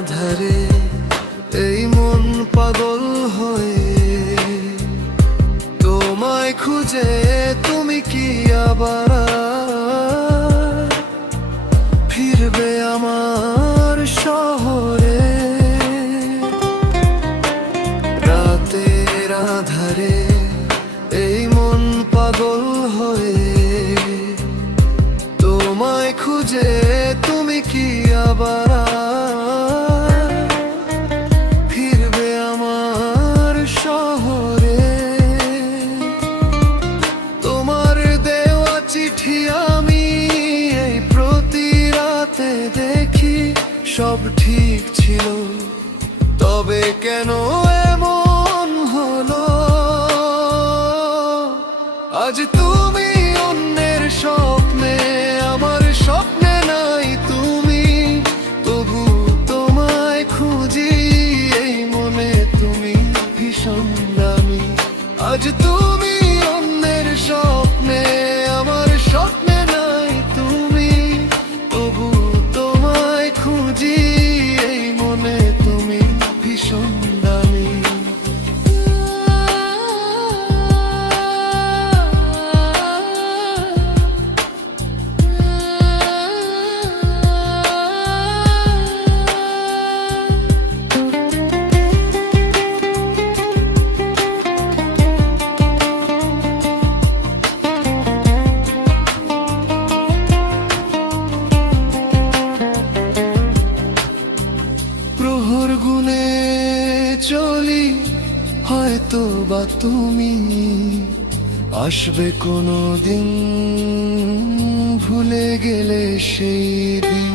আধারে এই মন পাগল হয়ে তোমায় খুঁজে তুমি কি আবার ফিরবে আমার শহরে? রাতের আধারে এই মন পাগল হয়ে তোমায় খুঁজে তুমি কি আবার সব ঠিক ছিল। তবে কেন এমন হলো? আজ তুমি ভীষণ হয়তো বা তুমি আসবে কোনো দিন ভুলে গেলে সেই দিন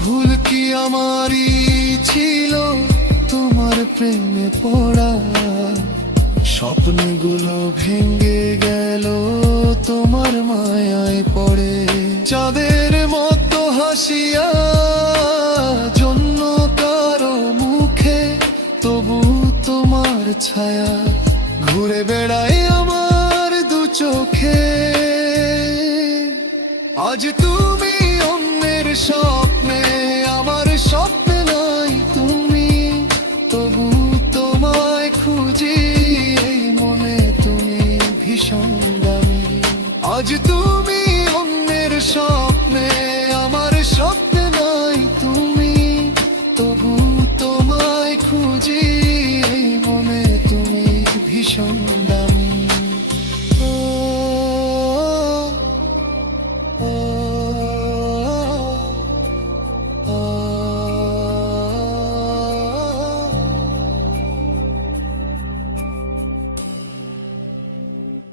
ভুল কি আমারই ছিল তোমার প্রেমে পড়া? স্বপ্নগুলো ভেঙে গেল তোমার মায়ায় পড়ে। চাঁদের মতো ছায়া ঘুরে বেড়াই আমার দু চোখে। আজ তুমি অন্যের স্বপ্নে, আমার স্বপ্নে নাই তুমি। তবু তোমায় খুঁজি এই মনে তুমি ভীষণ দামি। আজ তুমি অন্যের স্বপ্নে, আমার স্বপ্নে নাই তুমি। তবু তোমায় খুঁজি